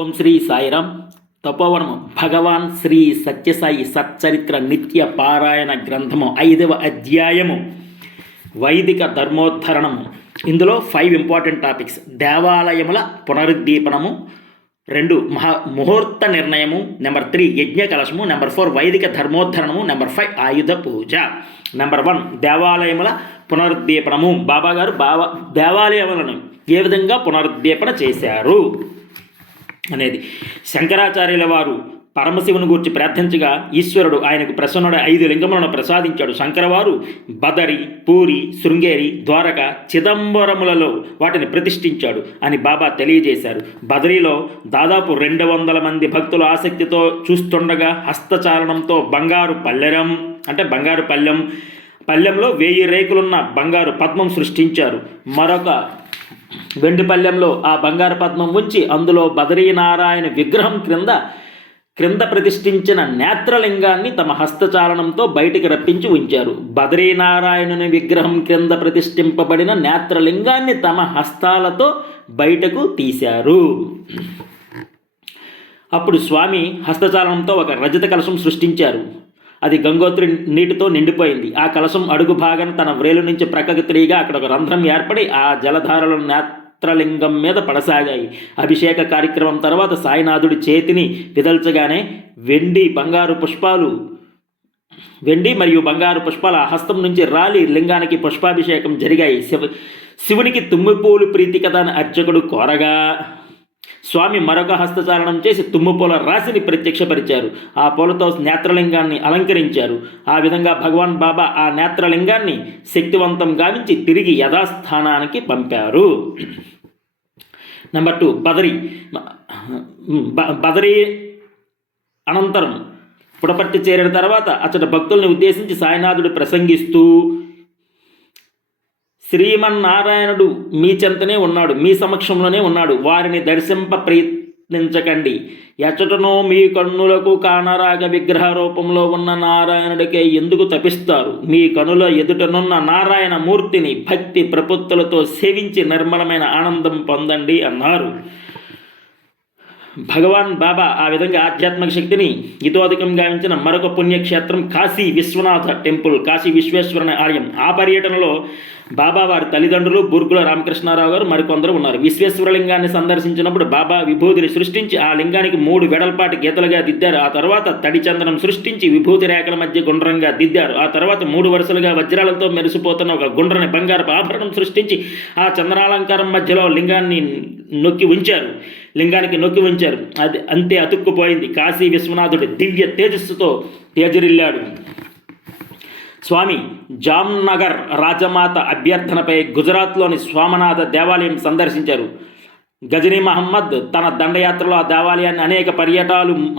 ఓం శ్రీ సాయిరామ్. తపోవనము భగవాన్ శ్రీ సత్యసాయి సచ్చరిత్ర నిత్య పారాయణ గ్రంథము 5వ అధ్యాయము వైదిక ధర్మోద్ధరణము. ఇందులో 5 ఇంపార్టెంట్ టాపిక్స్: దేవాలయముల పునరుద్దీపనము, 2 ముహూర్త నిర్ణయము, నెంబర్ 3 యజ్ఞ కలశము, నెంబర్ 4 వైదిక ధర్మోద్ధరణము, నెంబర్ 5 ఆయుధ పూజ. నెంబర్ 1 దేవాలయముల పునరుద్దీపనము. బాబాగారు దేవాలయములను ఏ విధంగా పునరుద్దీపన చేశారు అనేది. శంకరాచార్యుల వారు పరమశివుని గురించి ప్రార్థించగా ఈశ్వరుడు ఆయనకు ప్రసన్నుడు 5 లింగములను ప్రసాదించాడు. శంకరవారు బదరి, పూరి, శృంగేరి, ద్వారక, చిదంబరములలో వాటిని ప్రతిష్ఠించాడు అని బాబా తెలియజేశారు. బదరిలో దాదాపు 200 మంది భక్తులు ఆసక్తితో చూస్తుండగా హస్తచాలనంతో బంగారు పల్లెరం అంటే బంగారు పల్లెంలో 1000 రేకులున్న బంగారు పద్మం సృష్టించారు. మరొక వెండి పల్లెంలో ఆ బంగారు పద్మం ఉంచి అందులో బదరీనారాయణ విగ్రహం క్రింద ప్రతిష్ఠించిన నేత్రలింగాన్ని తమ హస్తచాలనంతో బయటికి రప్పించి ఉంచారు. బదరీనారాయణుని విగ్రహం క్రింద ప్రతిష్ఠింపబడిన నేత్రలింగాన్ని తమ హస్తాలతో బయటకు తీశారు. అప్పుడు స్వామి హస్తచాలనంతో ఒక రజత కలశం సృష్టించారు. అది గంగోత్రి నీటితో నిండిపోయింది. ఆ కలశం అడుగు భాగం తన వ్రేలు నుంచి ప్రక్కకు తిరిగిగా అక్కడ ఒక రంధ్రం ఏర్పడి ఆ జలధారలు నేత్రలింగం మీద పడసాగాయి. అభిషేక కార్యక్రమం తర్వాత సాయినాథుడి చేతిని విదల్చగానే వెండి మరియు బంగారు పుష్పాలు ఆ హస్తం నుంచి రాలి లింగానికి పుష్పాభిషేకం జరిగాయి. శివునికి తుమ్మిపూలు ప్రీతి కదా అని అర్చకుడు కోరగా స్వామి మరొక హస్తచాలనం చేసి తుమ్మిపూల రాశిని ప్రత్యక్షపరిచారు. ఆ పూలతో నేత్రలింగాన్ని అలంకరించారు. ఆ విధంగా భగవాన్ బాబా ఆ నేత్రలింగాన్ని శక్తివంతం గావించి తిరిగి యథాస్థానానికి పంపారు. నెంబర్ 2 బదరి అనంతరం పుటపర్తి చేరిన తర్వాత అచ్చట భక్తుల్ని ఉద్దేశించి సాయినాథుడు ప్రసంగిస్తూ, శ్రీమన్నారాయణుడు మీ చెంతనే ఉన్నాడు, మీ సమక్షంలోనే ఉన్నాడు. వారిని దర్శింప ప్రయత్నించకండి. ఎచ్చటనో మీ కన్నులకు కానరాగ విగ్రహ రూపంలో ఉన్న నారాయణుడికే ఎందుకు తపిస్తారు? మీ కనుల ఎదుటనున్న నారాయణ మూర్తిని భక్తి ప్రపత్తులతో సేవించి నిర్మలమైన ఆనందం పొందండి అన్నారు. భగవాన్ బాబా ఆ విధంగా ఆధ్యాత్మిక శక్తిని ఇతోధికం గావించిన మరొక పుణ్యక్షేత్రం కాశీ విశ్వనాథ టెంపుల్, కాశీ విశ్వేశ్వరుని ఆలయం. ఆ పర్యటనలో బాబా వారి తల్లిదండ్రులు బుర్గుల రామకృష్ణారావు గారు మరికొందరు ఉన్నారు. విశ్వేశ్వరలింగాన్ని సందర్శించినప్పుడు బాబా విభూతిని సృష్టించి ఆ లింగానికి 3 వెడల్పాటి గీతలుగా దిద్దారు. ఆ తర్వాత తడి చందనం సృష్టించి విభూతి రేఖల మధ్య గుండ్రంగా దిద్దారు. ఆ తర్వాత 3 వరుసలుగా వజ్రాలతో మెరిసిపోతున్న ఒక గుండ్రని బంగారపు ఆభరణం సృష్టించి ఆ చంద్రాలంకారం మధ్యలో లింగానికి నొక్కి ఉంచారు. అది అంతే అతుక్కుపోయింది. కాశీ విశ్వనాథుడి దివ్య తేజస్సుతో తేజరిల్లాడు. స్వామి జామ్నగర్ రాజమాత అభ్యర్థనపై గుజరాత్లోని సోమనాథ దేవాలయం సందర్శించారు. గజనీ మహమ్మద్ తన దండయాత్రలో ఆ దేవాలయాన్ని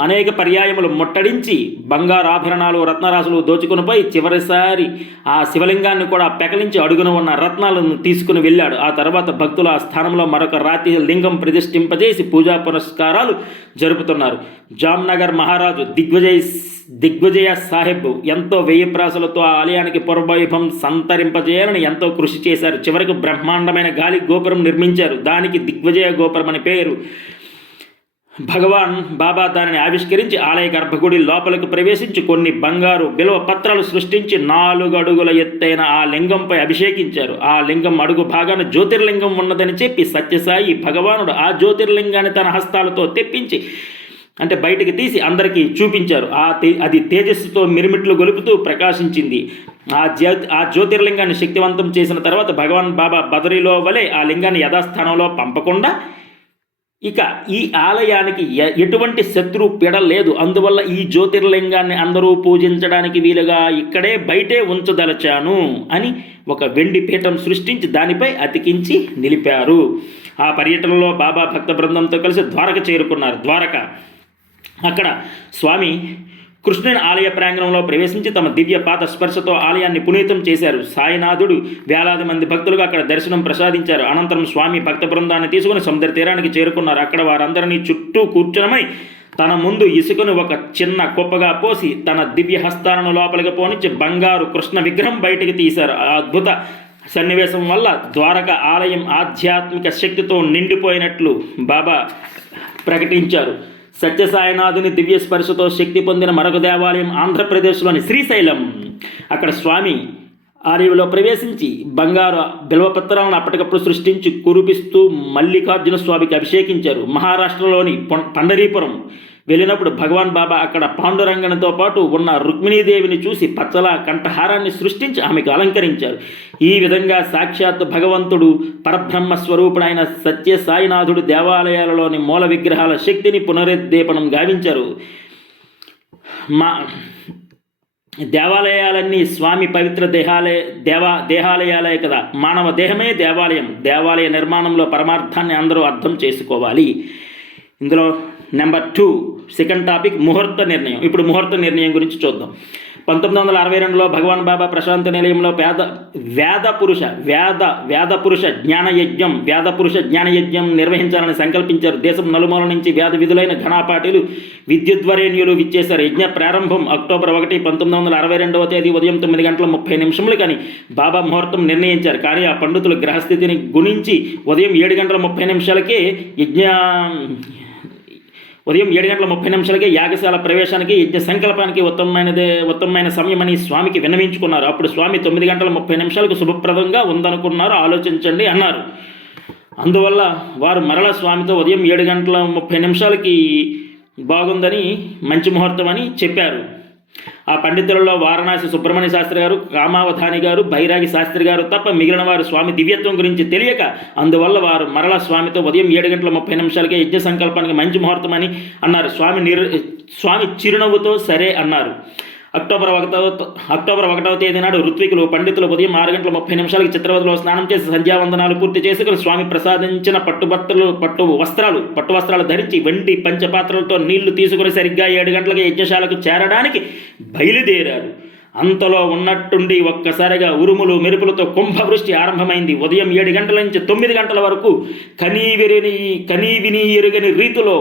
అనేక పర్యాయములు ముట్టడించి బంగారు ఆభరణాలు, రత్నరాశులు దోచుకునిపోయి చివరిసారి ఆ శివలింగాన్ని కూడా పెకలించి అడుగున ఉన్న రత్నాలను తీసుకుని వెళ్ళాడు. ఆ తర్వాత భక్తులు ఆ స్థానంలో మరొక రాతి లింగం ప్రతిష్ఠింపజేసి పూజా పునస్కారాలు జరుపుతున్నారు. జామ్నగర్ మహారాజు దిగ్విజయ సాహెబ్ ఎంతో వ్యయప్రాసలతో ఆ ఆలయానికి పూర్వవైభవం సంతరింపజేయాలని ఎంతో కృషి చేశారు. చివరికి బ్రహ్మాండమైన గాలి గోపురం నిర్మించారు. దానికి దిగ్విజయ గోపురం అని పేరు. భగవాన్ బాబా దానిని ఆవిష్కరించి ఆలయ గర్భగుడి లోపలికి ప్రవేశించి కొన్ని బంగారు బిల్వ పత్రాలు సృష్టించి 4 అడుగుల ఎత్తైన ఆ లింగంపై అభిషేకించారు. ఆ లింగం అడుగు భాగాన జ్యోతిర్లింగం ఉన్నదని చెప్పి సత్యసాయి భగవానుడు ఆ జ్యోతిర్లింగాన్ని తన హస్తాలతో తెప్పించి బయటికి తీసి అందరికీ చూపించారు. అది తేజస్సుతో మిరుమిట్లు గొలుపుతూ ప్రకాశించింది. ఆ జ్యోతిర్లింగాన్ని శక్తివంతం చేసిన తర్వాత భగవాన్ బాబా బదరిలో వలె ఆ లింగాన్ని యథాస్థానంలో పంపకుండా ఇక ఈ ఆలయానికి ఎటువంటి శత్రు పీడ లేదు. అందువల్ల ఈ జ్యోతిర్లింగాన్ని అందరూ పూజించడానికి వీలుగా ఇక్కడే బయటే ఉంచదలచాను అని ఒక వెండి పీఠం సృష్టించి దానిపై అతికించి నిలిపారు. ఆ పర్యటనలో బాబా భక్త బృందంతో కలిసి ద్వారక చేరుకున్నారు. అక్కడ స్వామి కృష్ణుని ఆలయ ప్రాంగణంలో ప్రవేశించి తమ దివ్య పాద స్పర్శతో ఆలయాన్ని పునీతం చేశారు. సాయినాథుడు వేలాది మంది భక్తులుగా అక్కడ దర్శనం ప్రసాదించారు. అనంతరం స్వామి భక్త బృందాన్ని తీసుకుని సముద్ర తీరానికి చేరుకున్నారు. అక్కడ వారందరినీ చుట్టూ కూర్చునమై తన ముందు ఇసుకను ఒక చిన్న కుప్పగా పోసి తన దివ్య హస్తాలను లోపలికి పోనిచ్చి బంగారు కృష్ణ విగ్రహం బయటికి తీశారు. ఆ అద్భుత సన్నివేశం వల్ల ద్వారక ఆలయం ఆధ్యాత్మిక శక్తితో నిండిపోయినట్లు బాబా ప్రకటించారు. సత్యసాయినాథుని దివ్య స్పర్శతో శక్తి పొందిన మరొక దేవాలయం ఆంధ్రప్రదేశ్లోని శ్రీశైలం. అక్కడ స్వామి ఆలయంలో ప్రవేశించి బంగారు బిల్వపత్రాలను అప్పటికప్పుడు సృష్టించి కురిపిస్తూ మల్లికార్జున స్వామికి అభిషేకించారు. మహారాష్ట్రలోని పండరీపురం వెళ్ళినప్పుడు భగవాన్ బాబా అక్కడ పాండురంగనితో పాటు ఉన్న రుక్మిణీదేవిని చూసి పచ్చల కంఠహారాన్ని సృష్టించి ఆమెకు అలంకరించారు. ఈ విధంగా సాక్షాత్ భగవంతుడు పరబ్రహ్మ స్వరూపుడైన సత్యసాయినాథుడు దేవాలయాలలోని మూల విగ్రహాల శక్తిని పునరుద్దీపనం గావించారు. దేవాలయాలన్నీ స్వామి పవిత్ర దేహాలయాలే కదా. మానవ దేహమే దేవాలయం. దేవాలయ నిర్మాణంలో పరమార్థాన్ని అందరూ అర్థం చేసుకోవాలి. ఇందులో నెంబర్ 2 సెకండ్ టాపిక్ ముహూర్త నిర్ణయం. ఇప్పుడు ముహూర్త నిర్ణయం గురించి చూద్దాం. 1962లో భగవాన్ బాబా ప్రశాంత నిలయంలో వేద పురుష జ్ఞానయజ్ఞం నిర్వహించాలని సంకల్పించారు. దేశం నలుమూల నుంచి వేద విధులైన ఘనాపాఠులు విద్యుద్వరేణ్యులు విచ్చేశారు. యజ్ఞ ప్రారంభం అక్టోబర్ 1, 1962వ తేదీ ఉదయం 9:30 కానీ బాబా ముహూర్తం నిర్ణయించారు. కానీ ఆ పండితులు గ్రహస్థితిని గుణించి ఉదయం 7:30కే ఉదయం 7:30కే యాగశాల ప్రవేశానికి యజ్ఞ సంకల్పానికి ఉత్తమమైన సమయమని స్వామికి విన్నవించుకున్నారు. అప్పుడు స్వామి 9:30 శుభప్రదంగా ఉందనుకున్నారు, ఆలోచించండి అన్నారు. అందువల్ల వారు మరల స్వామితో ఉదయం 7:30 బాగుందని, మంచి ముహూర్తం అని చెప్పారు. ఆ పండితులలో వారణాసి సుబ్రహ్మణ్య శాస్త్రి గారు, కామావధాని గారు, బైరాగి శాస్త్రి గారు తప్ప మిగిలిన వారు స్వామి దివ్యత్వం గురించి తెలియక, అందువల్ల వారు మరలా స్వామితో ఉదయం 7:30 యజ్ఞ సంకల్పానికి మంచి ముహూర్తం అని అన్నారు. స్వామి చిరునవ్వుతో సరే అన్నారు. అక్టోబర్ 1వ తేదీ నాడు ఋత్వికులు పండితులు ఉదయం 6:30 చిత్రవతిలో స్నానం చేసి సంధ్యావందనాలు పూర్తి చేసుకుని స్వామి ప్రసాదించిన పట్టు వస్త్రాలు ధరించి వెండి పంచపాత్రలతో నీళ్లు తీసుకుని సరిగ్గా 7 గంటలకు యజ్ఞశాలకు చేరడానికి బయలుదేరారు. అంతలో ఉన్నట్టుండి ఒక్కసారిగా ఉరుములు మెరుపులతో కుంభవృష్టి ఆరంభమైంది. ఉదయం 7 గంటల నుంచి 9 గంటల వరకు కనీవిని ఎరుగని రీతిలో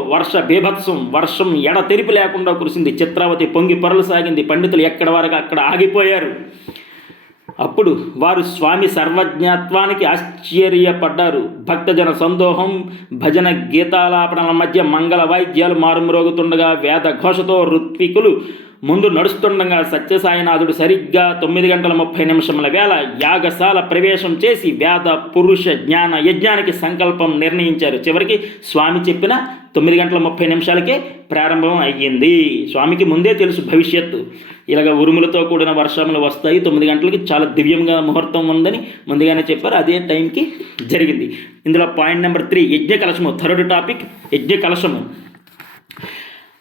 వర్షం ఎడతెరిపి లేకుండా కురిసింది. చిత్రావతి పొంగి పొరలు సాగింది. పండితులు ఎక్కడి వరకు అక్కడ ఆగిపోయారు. అప్పుడు వారు స్వామి సర్వజ్ఞత్వానికి ఆశ్చర్యపడ్డారు. భక్తజన సందోహం, భజన గీతాలాపనల మధ్య మంగళ వాయిద్యాలు మారుమ్రోగుతుండగా వేద ఘోషతో ఋత్వికులు ముందు నడుస్తుండగా సత్యసాయినాథుడు సరిగ్గా 9:30 వేళ యాగశాల ప్రవేశం చేసి వేద పురుష జ్ఞాన యజ్ఞానికి సంకల్పం నిర్ణయించారు. చివరికి స్వామి చెప్పిన 9:30కే ప్రారంభం అయ్యింది. స్వామికి ముందే తెలుసు భవిష్యత్తు. ఇలాగ ఉరుములతో కూడిన వర్షములు వస్తాయి, 9 గంటలకి చాలా దివ్యంగా ముహూర్తం ఉందని ముందుగానే చెప్పారు. అదే టైంకి జరిగింది. ఇందులో పాయింట్ నెంబర్ 3 యజ్ఞ కలశము. థర్డ్ టాపిక్ యజ్ఞ కలశము.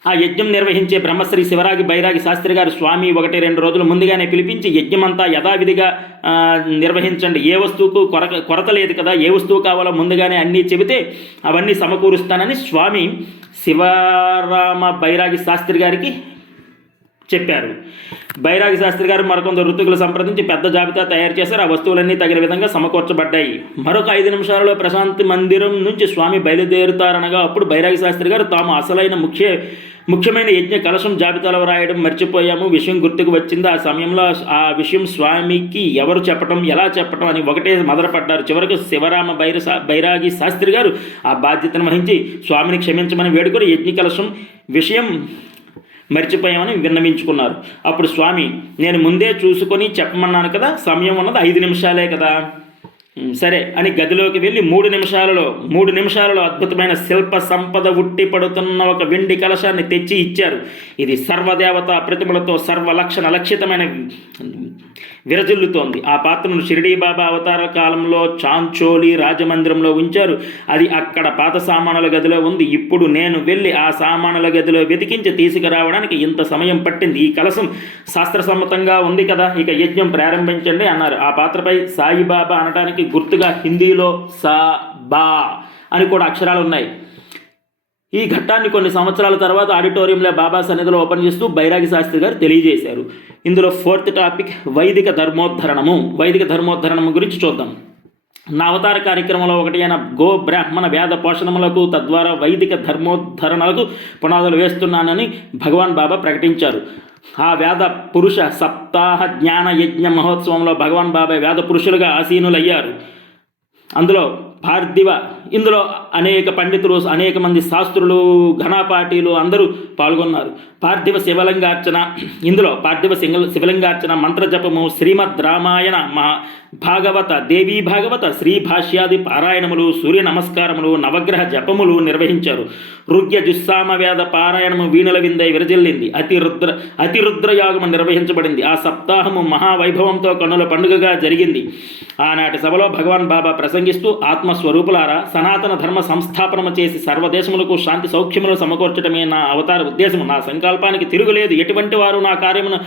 ఆ యజ్ఞం నిర్వహించే బ్రహ్మశ్రీ శివరాగి బైరాగి శాస్త్రి గారు స్వామి 1-2 రోజులు ముందుగానే పిలిపించి యజ్ఞమంతా యథావిధిగా నిర్వహించండి, ఏ వస్తువుకు కొరత లేదు కదా, ఏ వస్తువు కావాలో ముందుగానే అన్నీ చెబితే అవన్నీ సమకూరుస్తానని స్వామి శివరామ బైరాగి శాస్త్రి గారికి చెప్పారు. బైరాగి శాస్త్రి గారు మరికొందరు ఋతుకులు సంప్రదించి పెద్ద జాబితా తయారు చేశారు. ఆ వస్తువులన్నీ తగిన విధంగా సమకూర్చబడ్డాయి. మరొక 5 నిమిషాలలో ప్రశాంతి మందిరం నుంచి స్వామి బయలుదేరుతారనగా అప్పుడు బైరాగి శాస్త్రి గారు తాము అసలైన ముఖ్యమైన యజ్ఞ కలశం జాబితాలో రాయడం మర్చిపోయాము, విషయం గుర్తుకు వచ్చింది. ఆ సమయంలో ఆ విషయం స్వామికి ఎవరు చెప్పడం, ఎలా చెప్పడం అని ఒకటే మొదలుపడ్డారు. చివరకు శివరామ బైరాగి శాస్త్రి గారు ఆ బాధ్యతను వహించి స్వామిని క్షమించమని వేడుకొని యజ్ఞ కలశం విషయం మర్చిపోయామని విన్నవించుకున్నారు. అప్పుడు స్వామి, నేను ముందే చూసుకొని చెప్పమన్నాను కదా, సమయం ఉన్నది 5 నిమిషాలే కదా, సరే అని గదిలోకి వెళ్ళి 3 నిమిషాలలో అద్భుతమైన శిల్ప సంపద ఉట్టి పడుతున్న ఒక వెండి కలశాన్ని తెచ్చి ఇచ్చారు. ఇది సర్వదేవత ప్రతిమలతో లక్షితమైన విరజిల్లుతోంది. ఆ పాత్రను షిరిడీ బాబా అవతార కాలంలో చాంచోలి రాజమందిరంలో ఉంచారు. అది అక్కడ పాత సామానుల గదిలో ఉంది. ఇప్పుడు నేను వెళ్ళి ఆ సామానుల గదిలో వెతికించి తీసుకురావడానికి ఇంత సమయం పట్టింది. ఈ కలశం శాస్త్రసమ్మతంగా ఉంది కదా, ఇక యజ్ఞం ప్రారంభించండి అన్నారు. ఆ పాత్రపై సాయిబాబా అనడానికి గుర్తుగా హిందీలో సా బా అని కూడా అక్షరాలు ఉన్నాయి. ఈ ఘట్టాన్ని కొన్ని సంవత్సరాల తర్వాత ఆడిటోరియంలో బాబా సన్నిధిలో ఓపెన్ చేస్తూ బైరాగి శాస్త్రి గారు తెలియజేశారు. ఇందులో 4th టాపిక్ వైదిక ధర్మోద్ధరణము గురించి చూద్దాం. నా అవతార కార్యక్రమంలో ఒకటి అయిన గో బ్రాహ్మణ వేద పోషణములకు తద్వారా వైదిక ధర్మోద్ధరణలకు పునాదులు వేస్తున్నానని భగవాన్ బాబా ప్రకటించారు. ఆ వేద పురుష సప్తాహ జ్ఞాన యజ్ఞ మహోత్సవంలో భగవాన్ బాబాయ్ వేద పురుషులుగా ఆసీనులయ్యారు. అందులో ఇందులో అనేక పండితులు, అనేక మంది శాస్త్రులు, ఘనాపాటీలు అందరూ పాల్గొన్నారు. పార్థివ శివలింగార్చన, ఇందులో పార్థివ శివలింగార్చన, మంత్రజపము, శ్రీమద్ రామాయణ, భాగవత, దేవీ భాగవత, శ్రీ భాష్యాది పారాయణములు, సూర్య నమస్కారములు, నవగ్రహ జపములు నిర్వహించారు. రుగ్య జుస్సామ వేద పారాయణము వీణుల విందై విరజిల్లింది. అతిరుద్రయాగము నిర్వహించబడింది. ఆ సప్తాహము మహావైభవంతో కన్నుల పండుగగా జరిగింది. ఆనాటి సభలో భగవాన్ బాబా ప్రసంగిస్తూ, ఆత్మస్వరూపులారా, సనాతన ధర్మ సంస్థాపనము చేసి సర్వదేశములకు శాంతి సౌఖ్యములు సమకూర్చడమే నా అవతార ఉద్దేశము. నా సంకల్పానికి తిరుగులేదు. ఎటువంటి వారు నా కార్యమును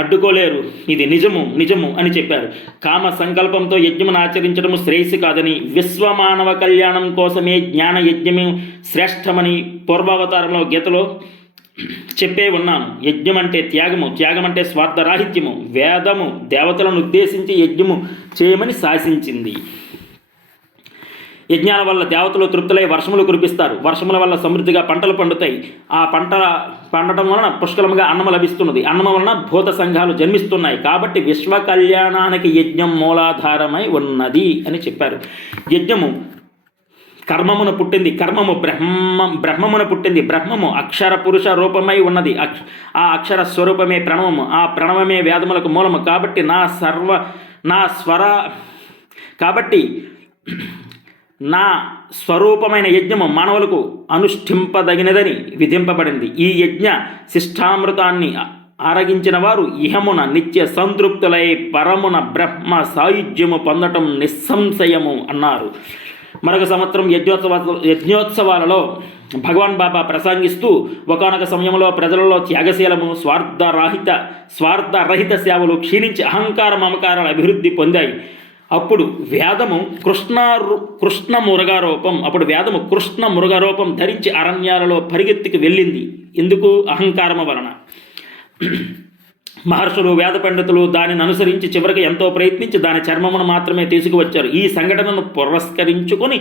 అడ్డుకోలేరు. ఇది నిజము అని చెప్పారు. కామ సంకల్పంతో యజ్ఞమును ఆచరించడము శ్రేయస్సు కాదని, విశ్వమానవ కళ్యాణం కోసమే జ్ఞాన యజ్ఞము శ్రేష్టమని పూర్వావతారంలో గీతలో చెప్పే ఉన్నాను. యజ్ఞం అంటే త్యాగం అంటే స్వార్థరాహిత్యము. వేదము దేవతలను ఉద్దేశించి యజ్ఞము చేయమని శాసించింది. యజ్ఞాల వల్ల దేవతలు తృప్తులై వర్షములు కురిపిస్తారు. వర్షముల వల్ల సమృద్ధిగా పంటలు పండుతాయి. ఆ పంటల పండటం వలన పుష్కలముగా అన్నము లభిస్తున్నది. అన్నము వలన భూత సంఘాలు జన్మిస్తున్నాయి. కాబట్టి విశ్వ కళ్యాణానికి యజ్ఞం మూలాధారమై ఉన్నది అని చెప్పారు. యజ్ఞము కర్మమును పుట్టింది. కర్మము బ్రహ్మమును పుట్టింది. బ్రహ్మము అక్షర పురుష రూపమై ఉన్నది. ఆ అక్షర స్వరూపమే ప్రణవము. ఆ ప్రణవమే వేదములకు మూలము. కాబట్టి నా స్వరూపమైన యజ్ఞము మానవులకు అనుష్ఠింపదగినదని విధింపబడింది. ఈ యజ్ఞ శిష్టామృతాన్ని ఆరగించిన వారు ఇహమున నిత్య సంతృప్తులై పరమున బ్రహ్మ సాయుధ్యము పొందటం నిస్సంశయము అన్నారు. మరొక సంవత్సరం యజ్ఞోత్సవాలలో భగవాన్ బాబా ప్రసంగిస్తూ, ఒకానొక సమయంలో ప్రజలలో త్యాగశీలము, స్వార్థరహిత సేవలు క్షీణించి అహంకార మమకారాలు అభివృద్ధి పొందాయి. అప్పుడు వేదము కృష్ణ మృగరూపం ధరించి అరణ్యాలలో పరిగెత్తికి వెళ్ళింది. ఎందుకు? అహంకారము వలన. మహర్షులు, వేద పండితులు దానిని అనుసరించి చివరికి ఎంతో ప్రయత్నించి దాని చర్మమును మాత్రమే తీసుకువచ్చారు. ఈ సంఘటనను పురస్కరించుకొని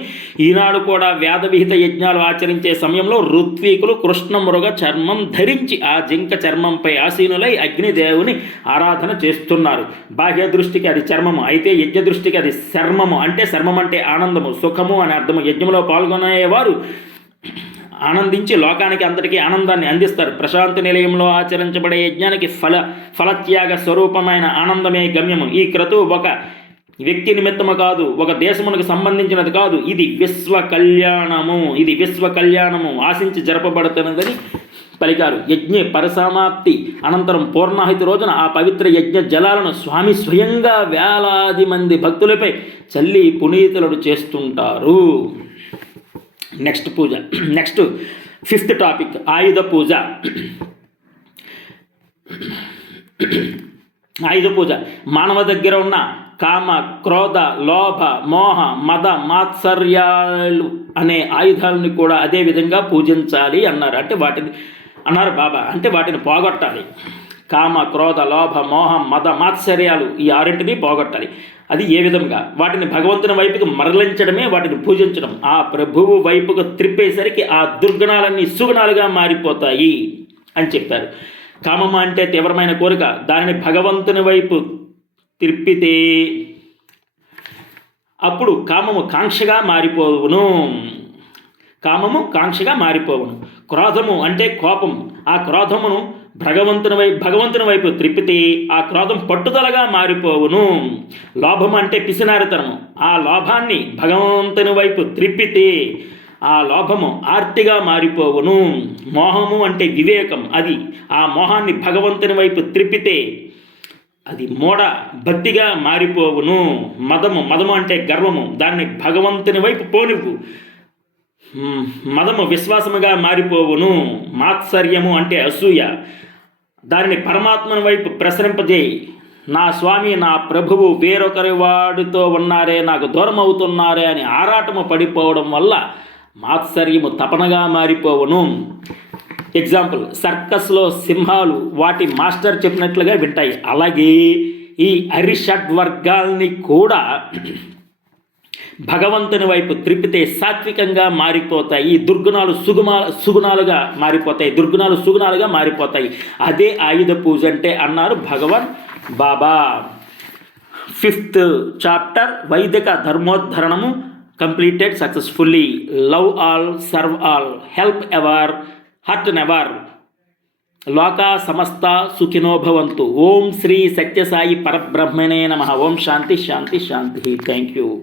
ఈనాడు కూడా వేద విహిత యజ్ఞాలు ఆచరించే సమయంలో ఋత్వీకులు కృష్ణ మృగ చర్మం ధరించి ఆ జింక చర్మంపై ఆసీనులై అగ్నిదేవుని ఆరాధన చేస్తున్నారు. బాహ్య దృష్టికి అది చర్మము, అయితే యజ్ఞ దృష్టికి అది శర్మము. అంటే శర్మం అంటే ఆనందము, సుఖము అని అర్థము. యజ్ఞంలో పాల్గొనేవారు ఆనందించి లోకానికి అంతటికీ ఆనందాన్ని అందిస్తారు. ప్రశాంతి నిలయంలో ఆచరించబడే యజ్ఞానికి ఫలత్యాగ స్వరూపమైన ఆనందమే గమ్యము. ఈ క్రతువు ఒక వ్యక్తి నిమిత్తము కాదు, ఒక దేశమునకు సంబంధించినది కాదు. ఇది విశ్వ కళ్యాణము ఆశించి జరపబడుతున్నదని పలికారు. యజ్ఞ పరిసమాప్తి అనంతరం పూర్ణాహుతి రోజున ఆ పవిత్ర యజ్ఞ జలాలను స్వామి స్వయంగా వేలాది మంది భక్తులపై చల్లి పునీతులను చేస్తుంటారు. నెక్స్ట్ 5th టాపిక్, ఆయుధ పూజ. మానవ దగ్గర ఉన్న కామ, క్రోధ, లోభ, మోహ, మద, మాత్సర్యాలు అనే ఆయుధాలను కూడా అదే విధంగా పూజించాలి అన్నారు. వాటిని పోగొట్టాలి. కామ, క్రోధ, లోభ, మోహం, మద, మాత్సర్యాలు ఈ 6 పోగొట్టాలి. అది ఏ విధంగా? వాటిని భగవంతుని వైపుకు మరలించడమే వాటిని పూజించడం. ఆ ప్రభువు వైపుకు త్రిప్పేసరికి ఆ దుర్గుణాలన్నీ సుగుణాలుగా మారిపోతాయి అని చెప్పారు. కామము అంటే తీవ్రమైన కోరిక. దానిని భగవంతుని వైపు త్రిప్పితే అప్పుడు కామము కాంక్షగా మారిపోవును. క్రోధము అంటే కోపం. ఆ క్రోధమును భగవంతుని వైపు త్రిప్పితే ఆ క్రోధం పట్టుదలగా మారిపోవును. లోభము అంటే పిసినారితనము. ఆ లోభాన్ని భగవంతుని వైపు త్రిప్పితే ఆ లోభము ఆర్తిగా మారిపోవును. మోహము అంటే వివేకం. ఆ మోహాన్ని భగవంతుని వైపు త్రిప్పితే అది మూఢ భక్తిగా మారిపోవును. మదము అంటే గర్వము. దాన్ని భగవంతుని వైపు పోనివ్వు. మదము విశ్వాసముగా మారిపోవును. మాత్సర్యము అంటే అసూయ. దానిని పరమాత్మని వైపు ప్రసరింపజేయి. నా స్వామి, నా ప్రభువు వేరొకరి వాడితో ఉన్నారే, నాకు దూరం అవుతున్నారే అని ఆరాటము పడిపోవడం వల్ల మాత్సర్యము తపనగా మారిపోవును. ఎగ్జాంపుల్, సర్కస్లో సింహాలు వాటి మాస్టర్ చెప్పినట్లుగా వింటాయి. అలాగే ఈ అరిషడ్ వర్గాల్ని కూడా భగవంతుని వైపు త్రిప్పితే సాత్వికంగా మారిపోతాయి, సుగుణాలుగా మారిపోతాయి, దుర్గుణాలు సుగుణాలుగా మారిపోతాయి. అదే ఆయుధ పూజ అంటే అన్నారు భగవాన్ బాబా. 5th చాప్టర్ వైదిక ధర్మోద్ధరణము completed successfully. Love all, serve all, help ever, hurt never. లోకా సమస్త సుఖినో భవంతు. ఓం శ్రీ సత్యసాయి పరబ్రహ్మణే నమః. ఓం శాంతి శాంతి శాంతి. Thank you.